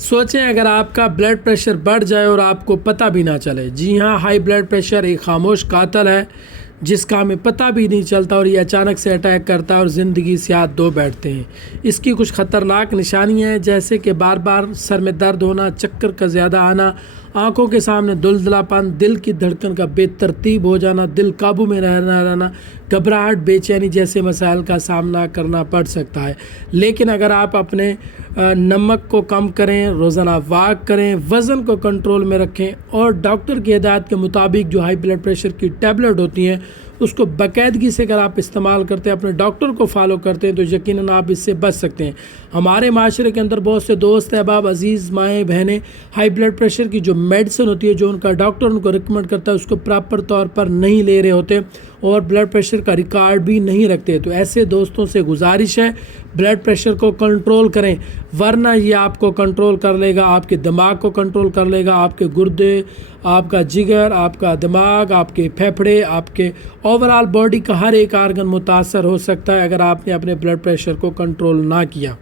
سوچیں اگر آپ کا بلڈ پریشر بڑھ جائے اور آپ کو پتہ بھی نہ چلے۔ جی ہاں، ہائی بلڈ پریشر ایک خاموش قاتل ہے جس کا ہمیں پتہ بھی نہیں چلتا اور یہ اچانک سے اٹیک کرتا ہے اور زندگی سے ہاتھ دھو بیٹھتے ہیں۔ اس کی کچھ خطرناک نشانیاں ہیں جیسے کہ بار بار سر میں درد ہونا، چکر کا زیادہ آنا، آنکھوں کے سامنے دلدلا پن، دل کی دھڑکن کا بے ترتیب ہو جانا، دل قابو میں نہ رہنا، گھبراہٹ، بے چینی جیسے مسائل کا سامنا کرنا پڑ سکتا ہے۔ لیکن اگر آپ اپنے نمک کو کم کریں، روزانہ واک کریں، وزن کو کنٹرول میں رکھیں اور ڈاکٹر کی ہدایت کے مطابق جو ہائی بلڈ پریشر کی ٹیبلٹ ہوتی ہیں اس کو باقاعدگی سے اگر آپ استعمال کرتے ہیں، اپنے ڈاکٹر کو فالو کرتے ہیں تو یقیناً آپ اس سے بچ سکتے ہیں۔ ہمارے معاشرے کے اندر بہت سے دوست احباب، عزیز، مائیں بہنیں ہائی بلڈ پریشر کی جو میڈیسن ہوتی ہے، جو ان کا ڈاکٹر ان کو ریکمنڈ کرتا ہے، اس کو پراپر طور پر نہیں لے رہے ہوتے اور بلڈ پریشر کا ریکارڈ بھی نہیں رکھتے۔ تو ایسے دوستوں سے گزارش ہے بلڈ پریشر کو کنٹرول کریں، ورنہ یہ آپ کو کنٹرول کر لے گا، آپ کے دماغ کو کنٹرول کر لے گا، آپ کے گردے، آپ کا جگر، آپ کا دماغ، آپ کے پھیپھڑے، آپ کے اوورآل باڈی کا ہر ایک آرگن متاثر ہو سکتا ہے اگر آپ نے اپنے بلڈ پریشر کو کنٹرول نہ کیا۔